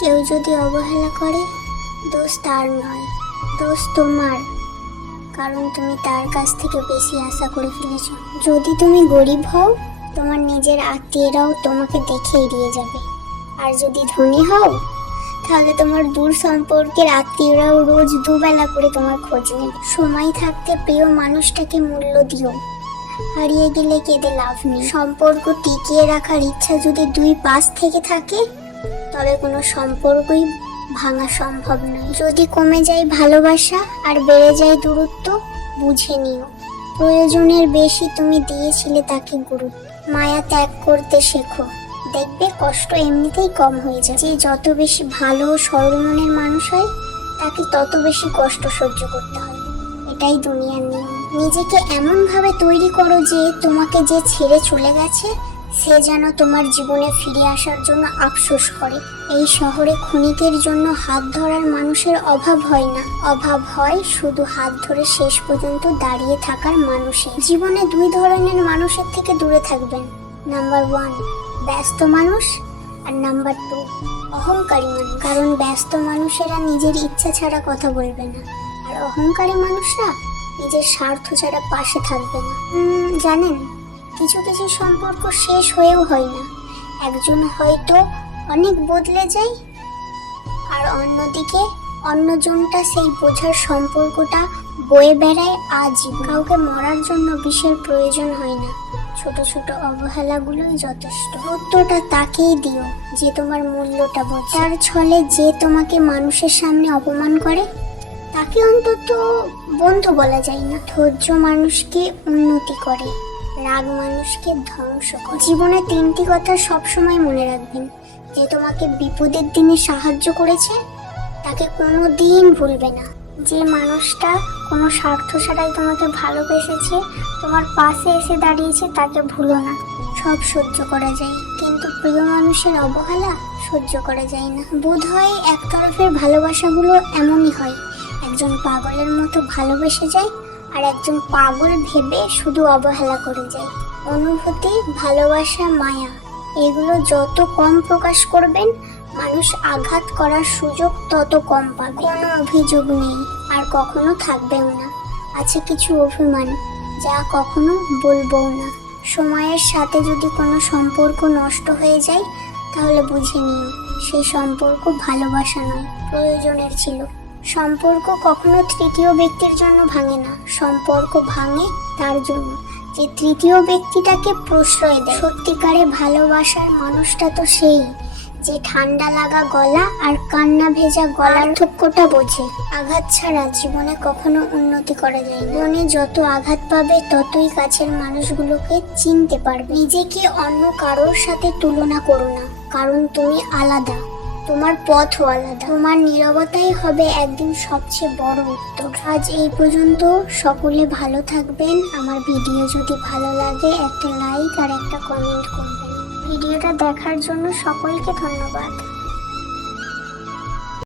কেউ যদি অবহেলা করে, দোষ তার নয়, দোষ তোমার। কারণ তুমি তার কাছ থেকে বেশি আশা করে ফেলেছ। যদি তুমি গরিব হও, তোমার নিজের আত্মীয়রাও তোমাকে দেখে এড়িয়ে যাবে। আর যদি ধনী হও, তাহলে তোমার দূর সম্পর্কের আত্মীয়রাও রোজ দুবেলা করে তোমার খোঁজ নেবে। সময় থাকতে প্রিয় মানুষটাকে মূল্য দিও। হারিয়ে গেলে কেঁদে লাভ নেই। সম্পর্ক টিকিয়ে রাখার ইচ্ছা যদি দুই পাশ থেকে থাকে তবে কোনো সম্পর্কই ভাঙা সম্ভব নয় যদি কমে যায় ভালোবাসা আর বেড়ে যায় দূরত্ব, বুঝে নিও। প্রয়োজনের বেশি তুমি দিয়েছিলে তাকে গুরুত্ব। মায়া ত্যাগ করতে শেখো। দেখবে কষ্ট এমনিতেই কম হয়ে যায়। যে যত বেশি ভালো সরল মনের মানুষ হয়, তাকে তত বেশি কষ্ট সহ্য করতে হয়। এটাই দুনিয়ার নিয়ম। নিজেকে এমনভাবে তৈরি করো যে তোমাকে যে ছেড়ে চলে গেছে সে যেন তোমার জীবনে ফিরে আসার জন্য আফসোস করে। এই শহরে ক্ষণিকের জন্য হাত ধরার মানুষের অভাব হয় না। অভাব হয় শুধু হাত ধরে শেষ পর্যন্ত দাঁড়িয়ে থাকার মানুষের। জীবনে দুই ধরনের মানুষের থেকে দূরে থাকবেন। নাম্বার ওয়ান ব্যস্ত মানুষ আর নাম্বার টু অহংকারী মানুষ। কারণ ব্যস্ত মানুষেরা নিজের ইচ্ছা ছাড়া কথা বলবে না। আর অহংকারী মানুষরা নিজের স্বার্থ ছাড়া পাশে থাকবে না। জানেন কিছু কিছু সম্পর্ক শেষ হয়েও হয় না। একজন হয়তো অনেক বদলে যায়, আর অন্যদিকে অন্যজনটা সেই বোঝার সম্পর্কটা বয়ে বেড়ায় আজীবন কাউকে মরার জন্য বিষের প্রয়োজন হয় না। ছোট ছোট অবহেলাগুলোই যথেষ্ট। উত্তরটা তাকেই দিও যে তোমার মূল্যটা বোঝে। তার ছলে যে তোমাকে মানুষের সামনে অপমান করে, তাকে অন্তত বন্ধু বলা যায় না। ধৈর্য মানুষকে উন্নতি করে। রাগ মানুষকে ধ্বংস করে। জীবনে তিনটি কথা সবসময় মনে রাখবেন। যে তোমাকে বিপদের দিনে সাহায্য করেছে, তাকে কোনো দিন ভুলবে না। যে মানুষটা কোনো স্বার্থ ছাড়াই তোমাকে ভালোবেসেছে, তোমার পাশে এসে দাঁড়িয়েছে, তাকে ভুলো না। সব সহ্য করা যায়। কিন্তু প্রিয় মানুষের অবহেলা সহ্য করা যায় না। বোধ হয় একতরফের ভালোবাসাগুলো এমনই হয়। একজন পাগলের মতো ভালোবেসে যায় আর একজন পাগল ভেবে শুধু অবহেলা করে যায়। অনুভূতি, ভালোবাসা, মায়া, এগুলো যত কম প্রকাশ করবেন, মানুষ আঘাত করার সুযোগ তত কম পাবে। কোনো অভিযোগ নেই, আর কখনো থাকবেও না। আছে কিছু অভিমান, যা কখনো বলবও না। সময়ের সাথে যদি কোনো সম্পর্ক নষ্ট হয়ে যায়, তাহলে বুঝে নিও সেই সম্পর্ক ভালোবাসা নয়, প্রয়োজনের ছিল। সম্পর্ক কখনো তৃতীয় ব্যক্তির জন্য ভাঙে না। সম্পর্ক ভাঙে তার জন্য। যে তৃতীয় ব্যক্তিটাকে প্রশ্রয় দেয়, সত্যিকারে ভালোবাসার মানুষটা তো সেই, যে ঠান্ডা লাগা গলা আর কান্না ভেজা গলার থক্যটা বোঝে। আঘাত ছাড়া জীবনে কখনো উন্নতি করা যায় না। মনে যত আঘাত পাবে, ততই কাছের মানুষগুলোকে চিনতে পারবে। নিজেকে অন্য কারোর সাথে তুলনা করো না, কারণ তুমি আলাদা। তোমার পথও আলাদা। তোমার নিরবতাই হবে একদিন সবচেয়ে বড় উত্তর। আজ এই পর্যন্ত সকলে ভালো থাকবেন। আমার ভিডিও যদি ভালো লাগে, একটা লাইক আর একটা কমেন্ট করবেন। ভিডিওটা দেখার জন্য সকলকে ধন্যবাদ।